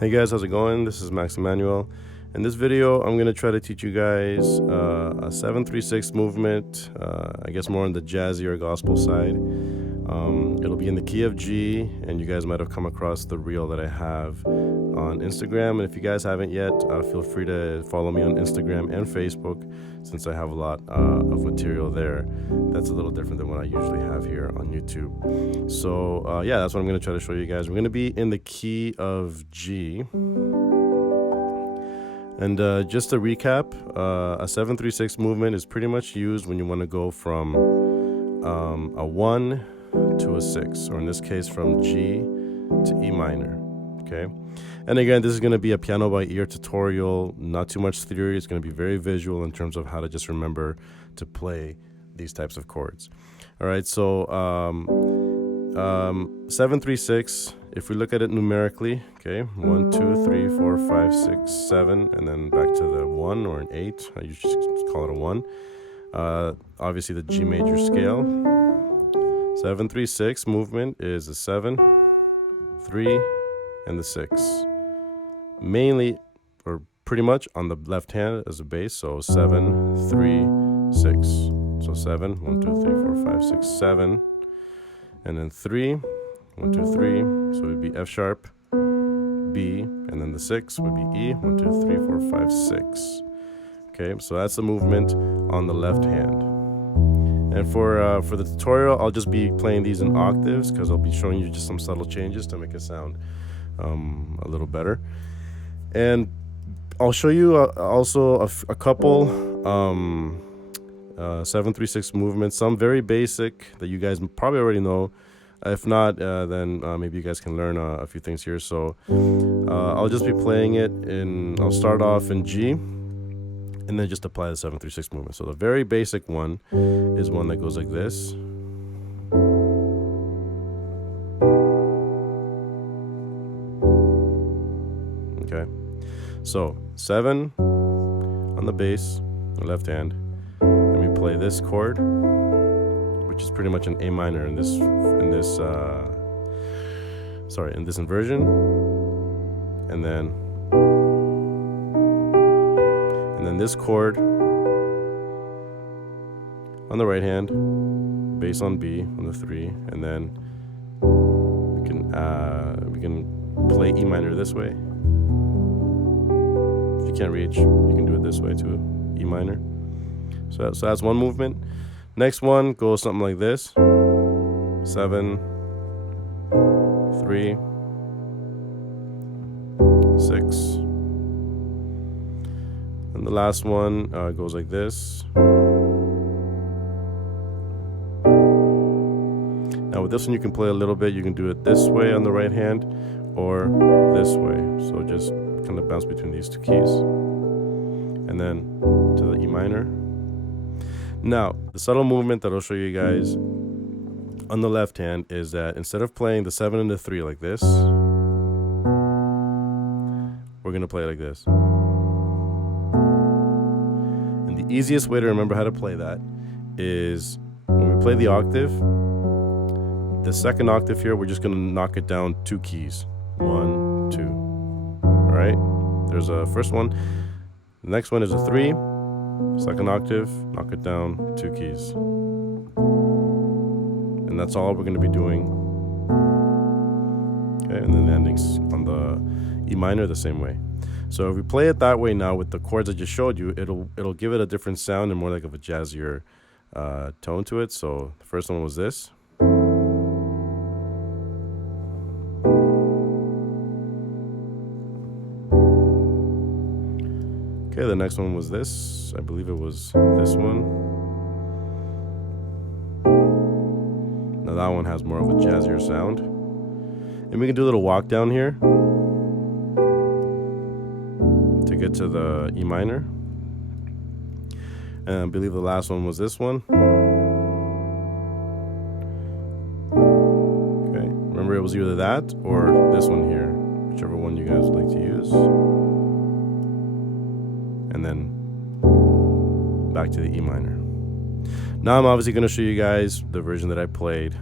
Hey guys, how's it going? This is Emanuel. In this video, I'm going to try to teach you guys a 7-3-6 movement, I guess more on the jazzy or gospel side. It'll be in the key of G, and you guys might have come across the reel that I have on Instagram. And if you guys haven't yet, feel free to follow me on Instagram and Facebook, since I have a lot of material there that's a little different than what I usually have here on YouTube. So yeah, that's what I'm going to try to show you guys. We're going to be in the key of G. And just to recap, a 7-3-6 movement is pretty much used when you want to go from a 1 to a 6, or in this case from G to E minor. Okay, and again, this is going to be a piano by ear tutorial, not too much theory. It's going to be very visual in terms of how to just remember to play these types of chords. All right, so 7-3-6, if we look at it numerically, okay, 1 2 3 4 5 6 7, and then back to the 1 or an 8. I usually just call it a 1. Obviously the G major scale. 7-3-6 movement is a 7, 3, and the 6. Mainly, or pretty much, on the left hand as a bass. So 7 3 6. So 7, 1 2 3 4 5 6 7, and then 3, 1 2 3. So it would be F sharp, B, and then the 6 would be E. 1 2 3 4 5 6. Okay, so that's the movement on the left hand. And for the tutorial, I'll just be playing these in octaves, because I'll be showing you just some subtle changes to make it sound a little better. And I'll show you also a couple 7-3-6 movements, some very basic that you guys probably already know. If not, then maybe you guys can learn a few things here. So I'll just be playing it I'll start off in G, and then just apply the 7-3-6 movement. So the very basic one is one that goes like this. Okay, so 7 on the bass, the left hand, and we play this chord, which is pretty much an A minor in this inversion, and then this chord on the right hand, bass on B on the 3, and then we can play E minor this way. If you can't reach, you can do it this way too, E minor. So that's one movement. Next one goes something like this: 7 3 6. And the last one goes like this. Now with this one, you can play a little bit. You can do it this way on the right hand, or this way. So just kind of bounce between these two keys, and then to the E minor. Now, the subtle movement that I'll show you guys on the left hand is that instead of playing the 7 and the 3 like this, we're going to play it like this. And the easiest way to remember how to play that is when we play the octave, the second octave here, we're just going to knock it down 2 keys. 1, 2. All right? There's a first one. The next one is a 3. Second octave, knock it down 2 keys. And that's all we're going to be doing. Okay, and then the endings on the E minor the same way. So if we play it that way now with the chords I just showed you, it'll give it a different sound and more like of a jazzier tone to it. So the first one was this. Okay, the next one was this. I believe it was this one. Now that one has more of a jazzier sound. And we can do a little walk down here to get to the E minor. And I believe the last one was this one. Okay, remember it was either that or this one here, whichever one you guys would like to use. And then back to the E minor. Now I'm obviously going to show you guys the version that I played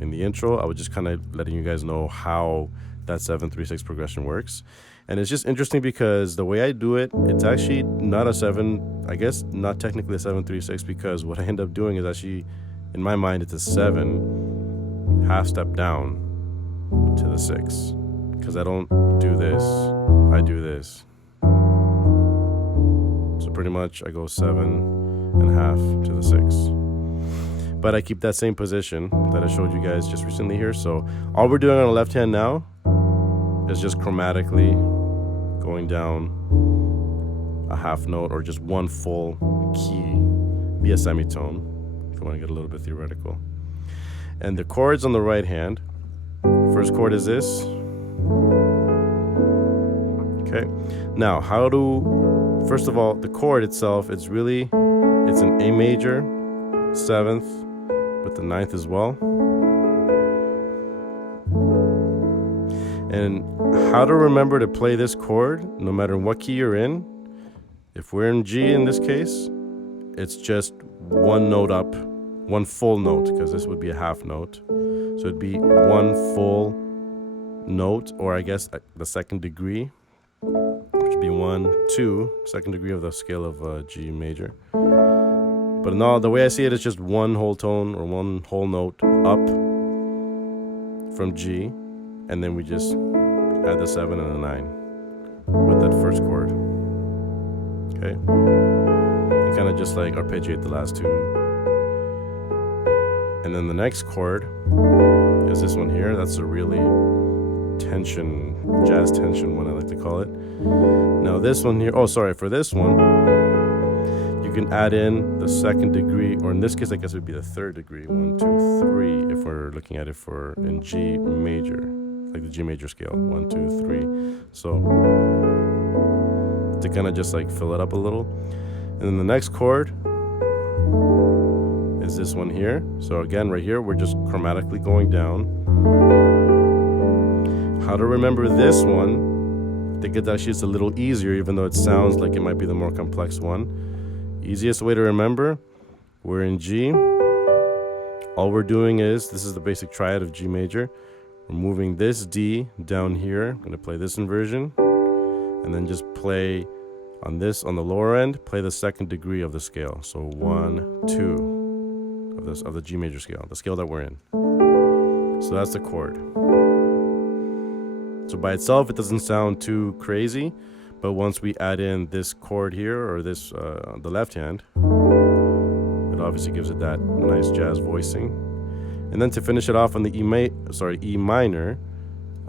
in the intro. I was just kind of letting you guys know how that 7-3-6 progression works. And it's just interesting because the way I do it, it's actually not a 7, I guess not technically a 7-3-6, because what I end up doing is actually, in my mind, it's a 7 half step down to the 6, because I don't do this, I do this. So pretty much I go 7.5 to the 6. But I keep that same position that I showed you guys just recently here. So all we're doing on the left hand now is just chromatically going down a half note, or just one full key, be a semitone, if you want to get a little bit theoretical. And the chords on the right hand, first chord is this. Okay. Now, first of all, the chord itself, it's an A major, 7th, with the 9th as well. And how to remember to play this chord, no matter what key you're in. If we're in G in this case, it's just one note up, one full note, because this would be a half note. So it'd be one full note, or I guess the second degree, which would be 1, 2, second degree of the scale of G major. But no, the way I see it is just one whole tone or one whole note up from G, and then we just add the 7 and a 9 with that first chord. Okay? And kind of just like arpeggiate the last two. And then the next chord is this one here. That's a really jazz tension one, I like to call it. Now this one here, for this one, you can add in the second degree, or in this case, I guess it would be the third degree. 1, 2, 3, if we're looking at it in G major, like the G major scale. 1, 2, 3. So to kind of just like fill it up a little. And then the next chord is this one here. So again, right here, we're just chromatically going down. How to remember this one, I think it's actually just a little easier, even though it sounds like it might be the more complex one. Easiest way to remember, we're in G. All we're doing is, this is the basic triad of G major. We're moving this D down here. I'm going to play this inversion. And then just play on the lower end, play the second degree of the scale. So 1, 2 of the G major scale, the scale that we're in. So that's the chord. So by itself, it doesn't sound too crazy. But once we add in this chord here, or this, the left hand, it obviously gives it that nice jazz voicing. And then to finish it off on the E minor,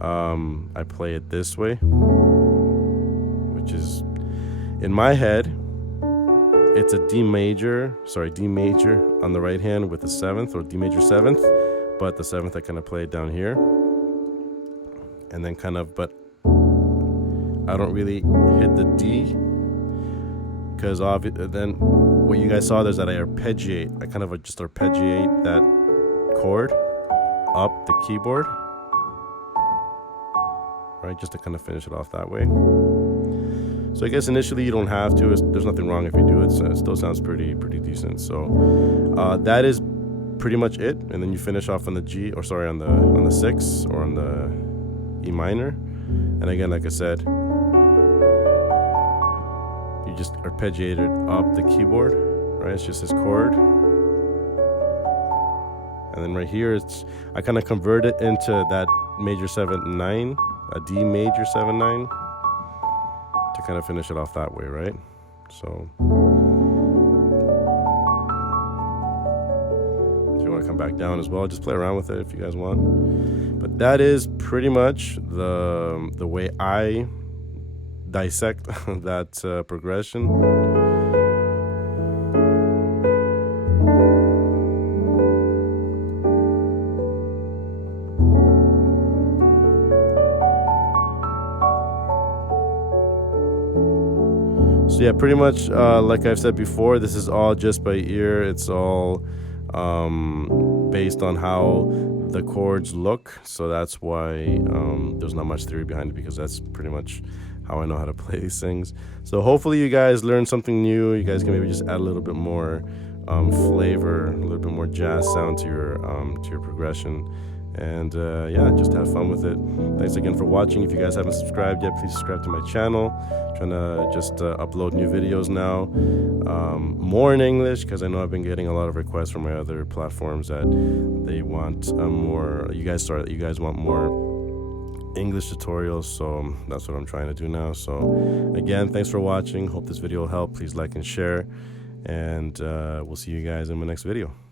I play it this way, which is, in my head, it's a D major on the right hand with the 7th, or D major 7th, but the 7th I kind of play it down here. And then but I don't really hit the D, because then what you guys saw is that I kind of just arpeggiate that chord up the keyboard, right, just to kind of finish it off that way. So I guess initially you don't have to. There's nothing wrong if you do it. So it still sounds pretty decent. So that is pretty much it. And then you finish off on the G, on the 6, or on the E minor. And again, like I said, you just arpeggiate it up the keyboard, right? It's just this chord. And then right here, I kind of convert it into that major 7-9, a D major 7-9, to kind of finish it off that way, right? So if you want to come back down as well, just play around with it if you guys want. But that is pretty much the way I dissect that progression. So yeah, pretty much like I've said before, this is all just by ear. It's all based on how the chords look. So that's why there's not much theory behind it, because that's pretty much how I know how to play these things. So hopefully you guys learned something new. You guys can maybe just add a little bit more flavor, a little bit more jazz sound to your progression. And yeah, just have fun with it. Thanks again for watching. If you guys haven't subscribed yet, please subscribe to my channel. Trying to just upload new videos now, more in English, because I know I've been getting a lot of requests from my other platforms that they want more. You guys want more English tutorials, so that's what I'm trying to do now. So again, thanks for watching. Hope this video will help. Please like and share, and we'll see you guys in my next video.